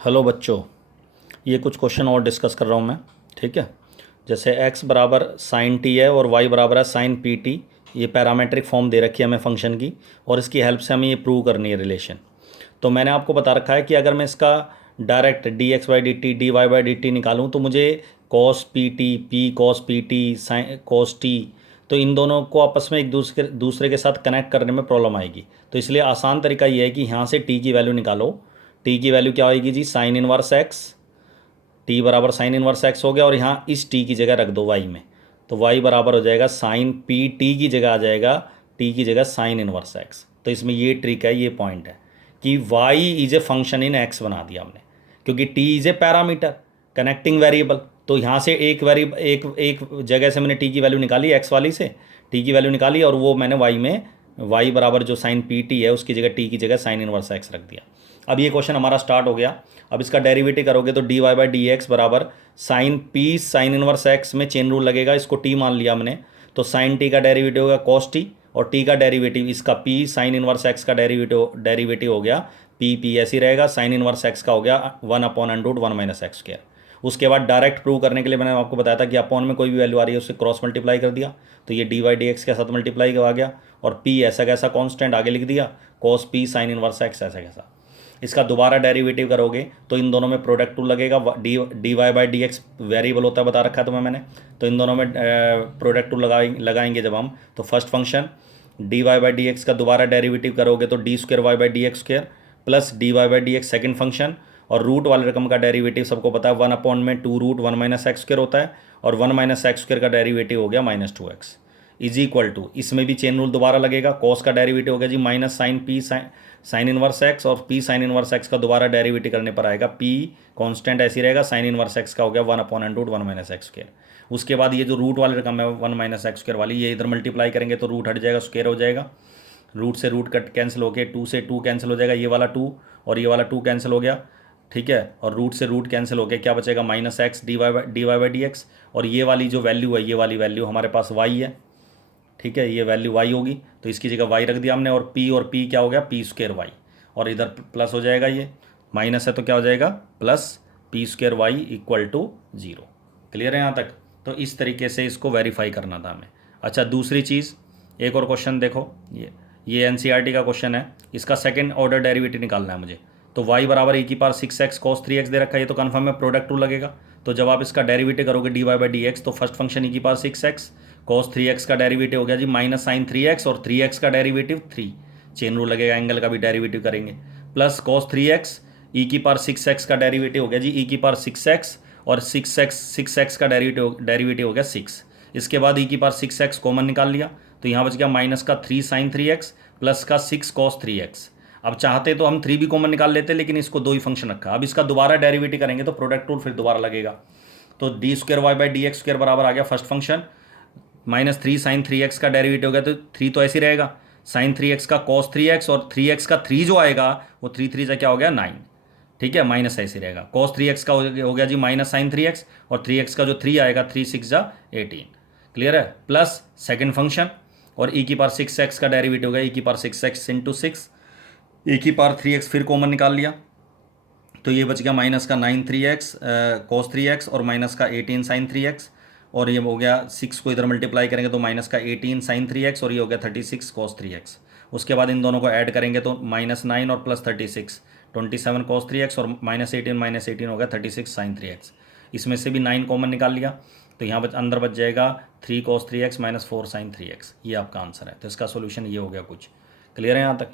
Hello बच्चों, ये कुछ क्वेश्चन और डिस्कस कर रहा हूँ मैं। ठीक है। जैसे x बराबर साइन टी है और y बराबर है साइन पी टी। ये पैरामेट्रिक फॉर्म दे रखी है हमें फंक्शन की, और इसकी हेल्प से हमें ये प्रूव करनी है रिलेशन। तो मैंने आपको बता रखा है कि अगर मैं इसका direct d x by d t d y by d t निकालूँ तो मुझे cos p t p cos p t sine cos t, तो इन दोनों को आपस में एक दूसरे के साथ कनेक्ट करने में प्रॉब्लम आएगी। तो इसलिए आसान तरीका ये है कि यहाँ से टी की वैल्यू निकालो। टी की वैल्यू क्या होगी जी? Sine inverse x. टी बराबर साइन इनवर्स एक्स हो गया, और यहाँ इस टी की जगह रख दो वाई में, तो वाई बराबर हो जाएगा साइन पी टी की जगह आ जाएगा टी की जगह साइन इनवर्स एक्स। तो इसमें ये ट्रिक है, ये पॉइंट है कि y is a function in x बना दिया हमने, क्योंकि t is a parameter connecting variable. तो यहाँ से एक एक जगह से मैंने टी की वैल्यू निकाली, एक्स वाली से टी की वैल्यू निकाली, और वो मैंने वाई में वाई बराबर जो साइन पी टी है उसकी जगह टी की जगह साइन इनवर्स एक्स रख दिया। अब ये क्वेश्चन हमारा स्टार्ट हो गया। अब इसका डेरिवेटिव करोगे तो d y by d x बराबर sine p sine inverse x में चेन रूल लगेगा, इसको टी मान लिया हमने। तो साइन टी का डेरिवेटिव होगा कॉस टी, और टी का डेरिवेटिव इसका पी साइन इनवर्स एक्स का डेरिवेटिव हो गया पी पी ऐसे ही रहेगा। साइन इनवर्स एक्स का हो गया 1/√1 - x²। उसके बाद डायरेक्ट प्रूव करने के लिए मैंने आपको बताया था कि अपॉन में कोई भी वैल्यू आ रही है उससे क्रॉस मल्टीप्लाई कर दिया, तो ये डी वाई डी एक्स के साथ मल्टीप्लाई आ गया, और पी ऐसा कैसा कॉन्स्टेंट आगे लिख दिया, cos P sine inverse x ऐसा कैसा। इसका दोबारा डेरिवेटिव करोगे तो इन दोनों में प्रोडक्ट टू लगेगा। D y by d x variable होता है, बता रखा है तुम्हें मैंने। तो इन दोनों में प्रोडक्ट टू लगाएंगे जब हम, तो first function d y by d x का दोबारा डेरिवेटिव करोगे तो d square y by d x square plus d y by d x second function, और रूट वाले रकम का डेरिवेटिव सबको पता है 1/2√1 - x² होता है, और 1 - x² का डेरिवेटिव हो गया -2x इज इक्वल टू, इसमें भी चेन रूल दोबारा लगेगा। कॉस का डेरिवेटिव हो गया जी minus sine p sine inverse x, और पी साइन इनवर्स एक्स का दोबारा डेरिवेटिव करने पर आएगा पी कांस्टेंट ऐसी रहेगा, साइन इनवर्स एक्स का हो गया 1/√1 - x²। उसके बाद ये जो रूट वाली रकम है 1 - x² वाली, ये इधर मल्टीप्लाई करेंगे तो रूट हट जाएगा, स्क्वायर हो जाएगा। रूट से रूट कट कैंसिल होके 2 से 2 कैंसिल हो जाएगा, ये वाला 2 और ये वाला 2 कैंसिल हो गया। ठीक है, और रूट से रूट कैंसिल होके क्या बचेगा -x d y by d x, और ये वाली जो वैल्यू है, ये वाली वैल्यू हमारे पास y है। ठीक है, ये वैल्यू y होगी, तो इसकी जगह y रख दिया हमने, और p क्या हो गया p²y, और इधर प्लस हो जाएगा, ये माइनस है तो क्या हो जाएगा plus p²y equal to 0। Clear है यहाँ तक? तो इस तरीके से इसको वेरीफाई करना था हमें। अच्छा, दूसरी चीज़, एक और क्वेश्चन देखो, ये एनसीईआरटी का क्वेश्चन है, इसका सेकंड ऑर्डर डेरिवेटिव निकालना है मुझे। तो y बराबर e⁻6x cos 3x दे रखा है, ये तो कन्फर्म है, प्रोडक्ट टू लगेगा। तो जब आप इसका डेरिवेटिव करोगे d y by d x, तो first function e⁻6x cos 3x का डेरिवेटिव हो गया जी माइनस साइन 3x, और 3x का डेरिवेटिव 3, चेन रूल लगेगा, एंगल का भी डेरिवेटिव करेंगे, प्लस cos 3x e⁻6x का डेरिवेटिव हो गया जी e⁻6x, और 6x का डेरिवेटिव हो गया 6। इसके बाद e⁻6x कॉमन निकाल लिया, तो यहाँ बच गया माइनस का 3 साइन 3x प्लस का 6 cos 3x। अब चाहते तो हम 3 भी कॉमन निकाल लेते, लेकिन इसको 2 ही फंक्शन रखा। अब इसका दोबारा डेरिवेटिव करेंगे तो प्रोडक्ट रूल फिर दोबारा लगेगा। तो d square y by d x square बराबर आ गया फर्स्ट फंक्शन -3 साइन 3x का डेरिवेटिव हो गया, तो 3 तो ऐसे ही रहेगा, साइन 3x का cos 3x, और 3x का 3 जो आएगा वो 3 से क्या हो गया 9। ठीक है, माइनस ऐसे रहेगा, cos 3x का हो गया जी माइनस साइन 3x, और 3x का जो 3 आएगा 3 6 18। क्लियर है? प्लस सेकेंड फंक्शन, और e⁻6x का डेरिवेटिव हो गया e⁻6x इंटू 6, e⁻3x फिर कॉमन निकाल लिया, तो ये बच गया माइनस का 9 3x cos 3x, और माइनस का 18 साइन 3x, और ये हो गया 6 को इधर मल्टीप्लाई करेंगे तो माइनस का 18 साइन 3x, और ये हो गया 36 cos 3x। उसके बाद इन दोनों को ऐड करेंगे तो -9 और प्लस 36 27 cos 3x, और -18 हो गया 36 साइन 3x। इसमें से भी 9 कॉमन निकाल लिया, तो यहाँ अंदर बच जाएगा 3 cos 3x -4 साइन 3x। ये आपका आंसर है। तो इसका सोल्यूशन ये हो गया कुछ। क्लियर है यहाँ तक?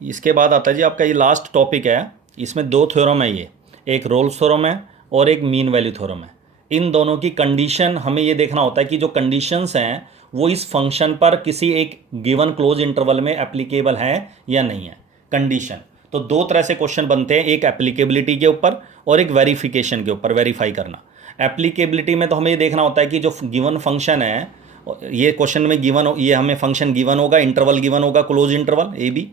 इसके बाद आता है जी आपका ये लास्ट टॉपिक है, इसमें 2 थ्योरम है, ये एक रोल्स थ्योरम है और एक मीन वैल्यू थ्योरम है। इन दोनों की कंडीशन हमें ये देखना होता है कि जो कंडीशंस हैं वो इस फंक्शन पर किसी एक गिवन क्लोज इंटरवल में एप्लीकेबल है या नहीं है। कंडीशन तो 2 तरह से क्वेश्चन बनते हैं, एक एप्लीकेबिलिटी के ऊपर और एक वेरिफिकेशन के ऊपर, वेरीफाई करना। एप्लीकेबिलिटी में तो हमें ये देखना होता है कि जो गिवन फंक्शन है, ये क्वेश्चन में गिवन, ये हमें फंक्शन गिवन होगा, इंटरवल गिवन होगा, क्लोज इंटरवल ए बी,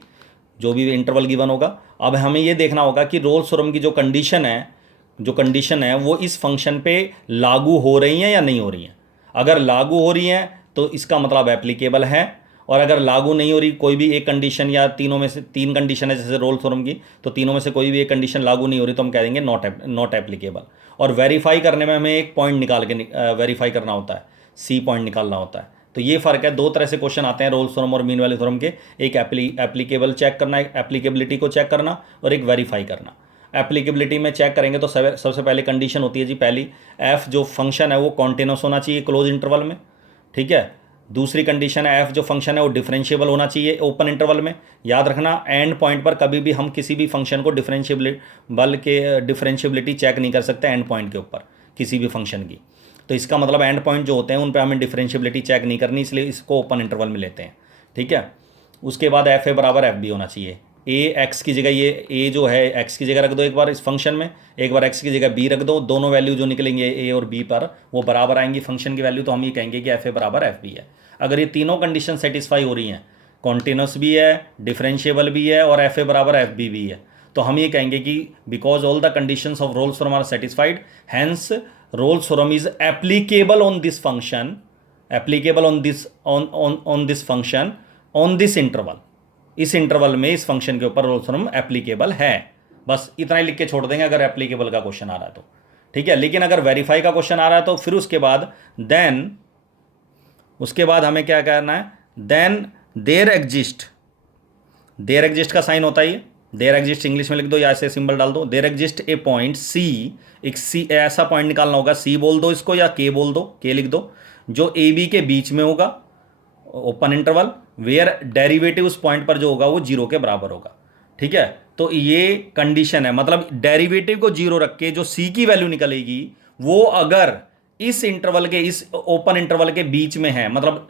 जो भी इंटरवल गिवन होगा। अब हमें ये देखना होगा कि रोल्स थ्योरम की जो कंडीशन है वो इस फंक्शन पे लागू हो रही हैं या नहीं हो रही हैं। अगर लागू हो रही हैं तो इसका मतलब एप्लीकेबल है, और अगर लागू नहीं हो रही कोई भी एक कंडीशन या तीनों में से तीन कंडीशन है जैसे रोल्स थ्योरम की, तो तीनों में से कोई भी एक कंडीशन लागू नहीं हो रही तो हम कह देंगे नॉट एप्लीकेबल। और वेरीफाई करने में हमें एक पॉइंट निकाल के वेरीफाई करना होता है, सी पॉइंट निकालना होता है। तो ये फ़र्क है, दो तरह से क्वेश्चन आते हैं रोल्स थ्योरम और मीन वैल्यू थ्योरम के। एक एप्लीकेबल चेक करना, एक एप्लीकेबिलिटी को चेक करना, और एक वेरीफाई करना। एप्लीकेबिलिटी में चेक करेंगे तो सबसे पहले कंडीशन होती है जी पहली, एफ जो फंक्शन है वो कॉन्टिन्यूस होना चाहिए क्लोज इंटरवल में, ठीक है। दूसरी कंडीशन है एफ जो फंक्शन है वो डिफरेंशिएबल होना चाहिए ओपन इंटरवल में। याद रखना एंड पॉइंट पर कभी भी हम किसी भी फंक्शन को डिफरेंशिएबिलिटी चेक नहीं कर सकते एंड पॉइंट के ऊपर किसी भी फंक्शन की। तो इसका मतलब एंड पॉइंट जो होते हैं उन पर हमें डिफरेंशिएबिलिटी चेक नहीं करनी, इसलिए इसको ओपन इंटरवल में लेते हैं, ठीक है। उसके बाद एफ ए बराबर एफ बी होना चाहिए। ए एक्स की जगह, ये ए जो है एक्स की जगह रख दो एक बार इस फंक्शन में, एक बार एक्स की जगह बी रख दो, दोनों वैल्यू जो निकलेंगे ए और बी पर वो बराबर आएंगी फंक्शन की वैल्यू, तो हम ये कहेंगे कि एफ ए बराबर एफ बी है। अगर ये तीनों कंडीशन सेटिस्फाई हो रही हैं, कॉन्टिन्यूस भी है, डिफरेंशिएबल भी है और एफ ए बराबर एफ बी भी है, तो हम ये कहेंगे कि because all the conditions of Rolle's theorem are satisfied, hence Rolle's theorem is applicable on this function, applicable on this function on this interval. इस इंटरवल में इस फंक्शन के ऊपर रोल्स थ्योरम एप्लीकेबल है। बस इतना ही लिख के छोड़ देंगे अगर एप्लीकेबल का क्वेश्चन आ रहा है तो, ठीक है। लेकिन अगर वेरीफाई का क्वेश्चन आ रहा है तो फिर उसके बाद हमें क्या करना है, देन देयर एग्जिस्ट का साइन होता है ये, देयर एग्जिस्ट इंग्लिश में लिख दो या ऐसे सिंबल डाल दो, there exist a point C, एक सी ऐसा पॉइंट निकालना होगा, सी बोल दो इसको या के बोल दो, के लिख दो, जो ए बी के बीच में होगा ओपन इंटरवल, वेयर डेरिवेटिव उस पॉइंट पर जो होगा वो जीरो के बराबर होगा, ठीक है। तो ये कंडीशन है, मतलब डेरिवेटिव को जीरो रख के जो सी की वैल्यू निकलेगी वो अगर इस इंटरवल के, इस ओपन इंटरवल के बीच में है, मतलब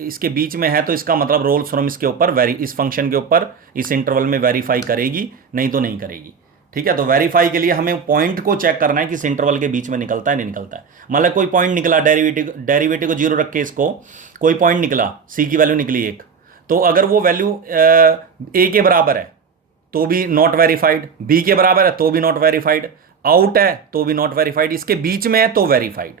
इसके बीच में है, तो इसका मतलब रोल्स थ्योरम इसके ऊपर इस फंक्शन के ऊपर इस इंटरवल में वेरीफाई करेगी, नहीं तो नहीं करेगी, ठीक है। तो वेरीफाई के लिए हमें पॉइंट को चेक करना है कि इस इंटरवल के बीच में निकलता है नहीं निकलता है। मतलब कोई पॉइंट निकला, डेरिवेटिव को जीरो रख के इसको कोई पॉइंट निकला, सी की वैल्यू निकली एक, तो अगर वो वैल्यू ए के बराबर है तो भी नॉट वेरीफाइड, बी के बराबर है तो भी नॉट वेरीफाइड, आउट है तो भी नॉट वेरीफाइड, इसके बीच में है तो वेरीफाइड,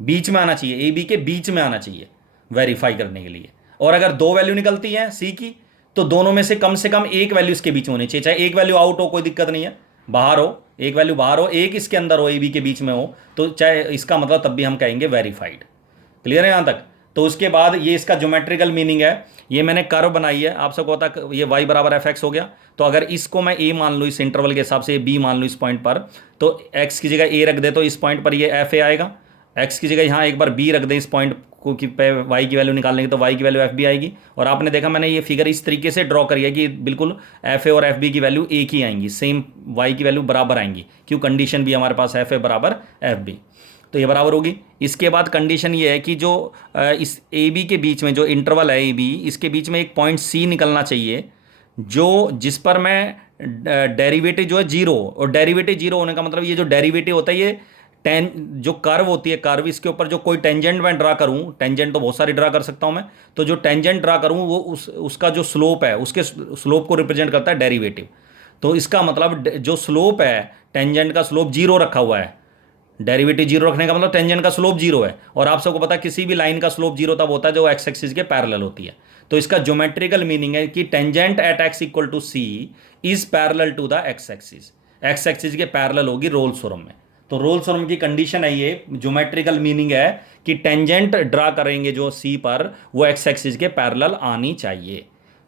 बीच में आना चाहिए, ए बी के बीच में आना चाहिए वेरीफाई करने के लिए। और अगर दो वैल्यू निकलती है सी की तो दोनों में से कम एक वैल्यू इसके बीच में होनी चाहिए, चाहे एक वैल्यू आउट हो कोई दिक्कत नहीं है, बाहर हो, एक वैल्यू बाहर हो, एक इसके अंदर हो, ए बी के बीच में हो, तो चाहे इसका मतलब तब भी हम कहेंगे वेरीफाइड। क्लियर है यहाँ तक। तो उसके बाद ये इसका ज्योमेट्रिकल मीनिंग है, ये मैंने कर्व बनाई है, आप सबको पता ये y बराबर एफ एक्स हो गया, तो अगर इसको मैं a मान लूँ इस इंटरवल के हिसाब से, b मान लूँ इस पॉइंट पर, तो x की जगह a रख दे तो इस पॉइंट पर ये एफ ए आएगा, x की जगह यहाँ एक बार b रख दें इस पॉइंट को कि y की वैल्यू निकालने की, तो y की वैल्यू एफ बी आएगी। और आपने देखा मैंने ये फिगर इस तरीके से ड्रॉ करी है कि बिल्कुल एफ ए और एफ बी की वैल्यू एक ही आएंगी, सेम y की वैल्यू बराबर आएंगी, क्यों कंडीशन भी हमारे पास एफ ए बराबर एफ बी, तो ये बराबर होगी। इसके बाद कंडीशन ये है कि जो इस ए बी के बीच में जो इंटरवल है ए बी, इसके बीच में एक पॉइंट सी निकलना चाहिए जो जिस पर मैं डेरिवेटिव जो है जीरो, और डेरिवेटिव जीरो होने का मतलब ये जो डेरिवेटिव होता है ये जो कर्व होती है, कर्व इसके ऊपर जो कोई टेंजेंट मैं ड्रा करूं, टेंजेंट तो बहुत सारी ड्रा कर सकता हूं मैं, तो जो टेंजेंट ड्रा करूं वो उसका जो स्लोप है उसके स्लोप को रिप्रेजेंट करता है डेरिवेटिव। तो इसका मतलब जो स्लोप है टेंजेंट का स्लोप जीरो रखा हुआ है, डेरिवेटिव जीरो रखने का मतलब टेंजेंट का स्लोप जीरो है, और आप सबको पता है किसी भी लाइन का स्लोप जीरो तब होता है जो एक्स एक्सिस के पैरेलल होती है। तो इसका ज्योमेट्रिकल मीनिंग है कि tangent at x equal to c is parallel to the x axis, x axis के पैरेलल होगी रोल्स थ्योरम में। तो रोल्स थ्योरम की कंडीशन है ये, ज्योमेट्रिकल मीनिंग है कि टेंजेंट ड्रा करेंगे जो सी पर वो एक्स एक्सिस के पैरेलल आनी चाहिए,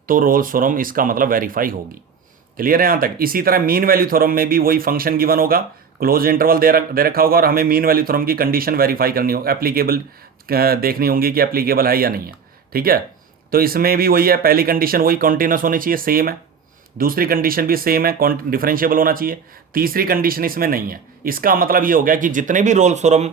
तो रोल्स थ्योरम इसका मतलब वेरीफाई होगी। क्लियर है यहाँ तक। इसी तरह मीन वैल्यू थ्योरम में भी वही फंक्शन गिवन होगा, क्लोज इंटरवल दे रखा होगा, और हमें मीन वैल्यू थ्योरम की कंडीशन वेरीफाई करनी होगी, एप्लीकेबल देखनी होगी कि एप्लीकेबल है या नहीं है, ठीक है। तो इसमें भी वही है, पहली कंडीशन वही कॉन्टिन्यूस होनी चाहिए, सेम है, दूसरी कंडीशन भी सेम है, डिफरेंशिएबल होना चाहिए, तीसरी कंडीशन इसमें नहीं है। इसका मतलब ये हो गया कि जितने भी रोल्स थ्योरम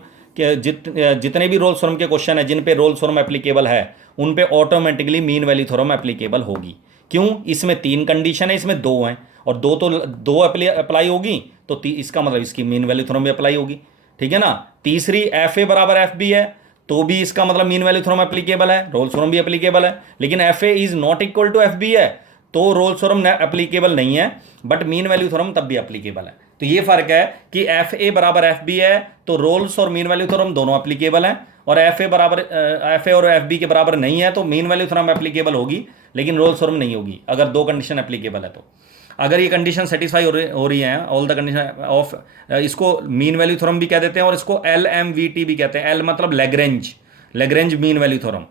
के क्वेश्चन है जिन पे रोल्स थ्योरम एप्लीकेबल है उन पे automatically mean value theorem applicable होगी। क्यों? इसमें तीन कंडीशन है, इसमें दो हैं, और दो अप्लाई होगी, तो इसका मतलब इसकी मीन वैल्यू थ्योरम भी अप्लाई होगी, ठीक है ना। तीसरी एफ ए बराबर एफ बी है तो भी इसका मतलब मीन वैल्यू थ्योरम एप्लीकेबल है, रोल्स थ्योरम भी एप्लीकेबल है। लेकिन f a is not equal to f b है तो रोल्स थ्योरम एप्लीकेबल नहीं है, बट मीन वैल्यू थ्योरम तब भी एप्लीकेबल है। तो ये फर्क है कि एफ ए बराबर एफ बी है तो रोल्स और मीन वैल्यू थ्योरम दोनों एप्लीकेबल है, और एफ ए बराबर एफ ए और एफ बी के बराबर नहीं है तो मीन वैल्यू थ्योरम एप्लीकेबल होगी, लेकिन रोल्स थ्योरम नहीं होगी अगर दो कंडीशन एप्लीकेबल है तो। अगर ये कंडीशन सेटिस्फाई हो रही हैं ऑल द कंडीशन ऑफ, इसको मीन वैल्यू थ्योरम भी कह देते हैं और इसको LMVT भी कहते हैं। एल मतलब लेग्रेंज मीन वैल्यू थ्योरम,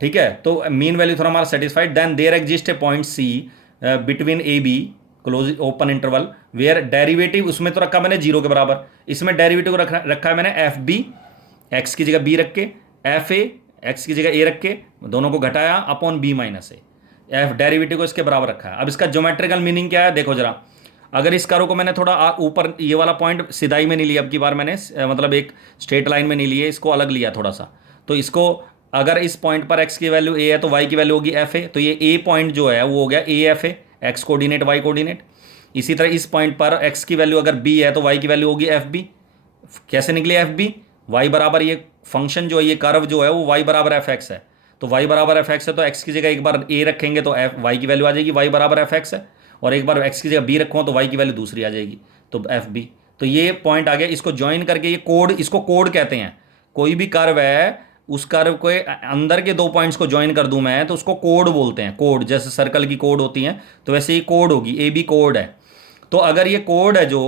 ठीक है। तो mean value theorem are satisfied then there exist a point c between a b close open interval where derivative, उसमें तो रखा मैंने 0 के बराबर, इसमें डेरिवेटिव रखा है मैंने एफ बी, एक्स की जगह बी रख के, एफ ए एक्स की जगह ए रख के, दोनों को घटाया अपॉन बी माइनस ए, एफ डेरिवेटिव को इसके बराबर रखा है। अब इसका ज्योमेट्रिकल मीनिंग क्या है देखो जरा, अगर इस कर्व को मैंने थोड़ा ऊपर ये वाला पॉइंट सिधाई में नहीं लिया, अब की बार मैंने मतलब एक स्ट्रेट लाइन में नहीं लिए, इसको अलग लिया थोड़ा सा, तो इसको अगर इस पॉइंट पर x की वैल्यू a है तो y की वैल्यू होगी एफ ए, तो ये a पॉइंट जो है वो हो गया a f a, x coordinate y coordinate. इसी तरह इस पॉइंट पर x की वैल्यू अगर b है तो y की वैल्यू होगी एफ बी। कैसे निकली एफ बी? y बराबर ये फंक्शन जो है, ये कर्व जो है वो y बराबर एफ एक्स है, तो y बराबर एफ एक्स है तो x की जगह एक बार a रखेंगे तो y की वैल्यू आ जाएगी y बराबर एफ एक्स है, और एक बार x की जगह b रखो तो y की वैल्यू दूसरी आ जाएगी, तो एफ बी। तो ये पॉइंट आ गया, इसको ज्वाइन करके ये कोड, इसको कोड कहते हैं। कोई भी कर्व है उस कर्व के अंदर के दो पॉइंट्स को ज्वाइन कर दूं मैं तो उसको कोड बोलते हैं। कोड जैसे सर्कल की कोड होती है तो वैसे ही कोड होगी, ए बी कोड है। तो अगर ये कोड है जो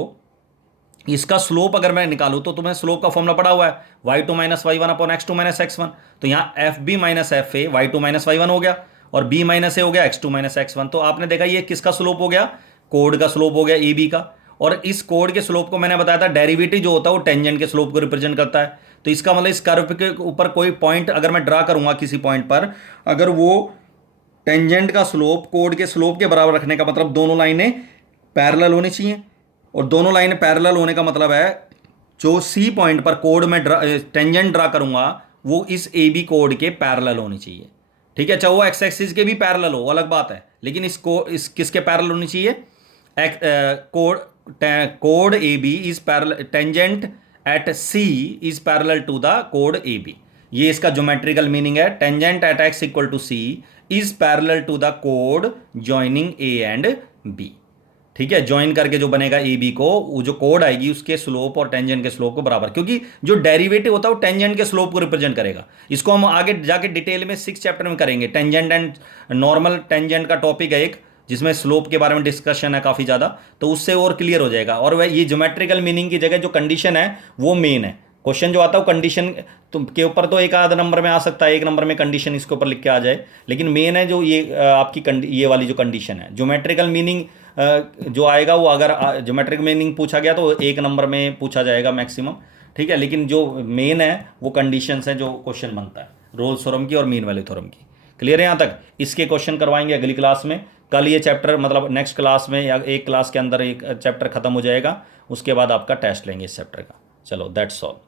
इसका स्लोप अगर मैं निकालूं तो तुम्हें स्लोप का फॉर्मूला पड़ा हुआ है y2 minus y one upon x2 minus x1, तो यहाँ f b minus f a y2 minus y one हो गया और b माइनस ए हो गया x2 माइनस x1। तो आपने देखा ये किसका स्लोप हो गया? कोड का स्लोप हो गया ए बी का। और इस कोड के स्लोप को मैंने बताया था डेरिवेटिव जो होता है वो टेंजेंट के स्लोप को रिप्रेजेंट करता है। तो इसका मतलब इस कर्व के ऊपर कोई पॉइंट अगर मैं ड्रा करूंगा किसी पॉइंट पर, अगर वो टेंजेंट का स्लोप कोड के स्लोप के बराबर रखने का मतलब दोनों लाइनें पैरेलल होनी चाहिए, और दोनों लाइनें पैरेलल होने का मतलब है जो सी पॉइंट पर कोड में टेंजेंट ड्रा करूंगा वो इस ए बी कोड के पैरेलल होनी चाहिए, ठीक है। चाहे वो एक्स एक्सिस के भी पैरेलल हो, अलग बात है, लेकिन इस किसके पैरेलल होनी चाहिए? Code A B is parallel, tangent at C is parallel to the code A B. ये इसका ज्योमेट्रिकल मीनिंग है, tangent at x equal to c is parallel to the code joining A and B, ठीक है। Join करके जो बनेगा A B को, वो जो कोड आएगी उसके स्लोप और टेंजेंट के स्लोप को बराबर, क्योंकि जो डेरिवेटिव होता है वो टेंजेंट के स्लोप को रिप्रेजेंट करेगा। इसको हम आगे जाके डिटेल में 6 चैप्टर में करेंगे। टेंजेंट एंड नॉर्मल टेंजेंट का टॉपिक है एक, जिसमें स्लोप के बारे में डिस्कशन है काफ़ी ज़्यादा, तो उससे और क्लियर हो जाएगा। और वह ये ज्योमेट्रिकल मीनिंग की जगह जो कंडीशन है वो मेन है। क्वेश्चन जो आता है वो कंडीशन के ऊपर तो एक आध नंबर में आ सकता है, एक नंबर में कंडीशन इसके ऊपर लिख के आ जाए, लेकिन मेन है जो ये आपकी ये वाली जो कंडीशन है। ज्योमेट्रिकल मीनिंग जो आएगा वो अगर ज्योमेट्रिक मीनिंग पूछा गया तो एक नंबर में पूछा जाएगा मैक्सिमम, ठीक है। लेकिन जो मेन है वो कंडीशंस है जो क्वेश्चन बनता है, रोल्स थ्योरम की और मीन वैल्यू थ्योरम की। क्लियर है यहाँ तक? इसके क्वेश्चन करवाएंगे अगली क्लास में। कल ये चैप्टर मतलब नेक्स्ट क्लास में या एक क्लास के अंदर एक चैप्टर खत्म हो जाएगा, उसके बाद आपका टेस्ट लेंगे इस चैप्टर का। चलो दैट्स ऑल।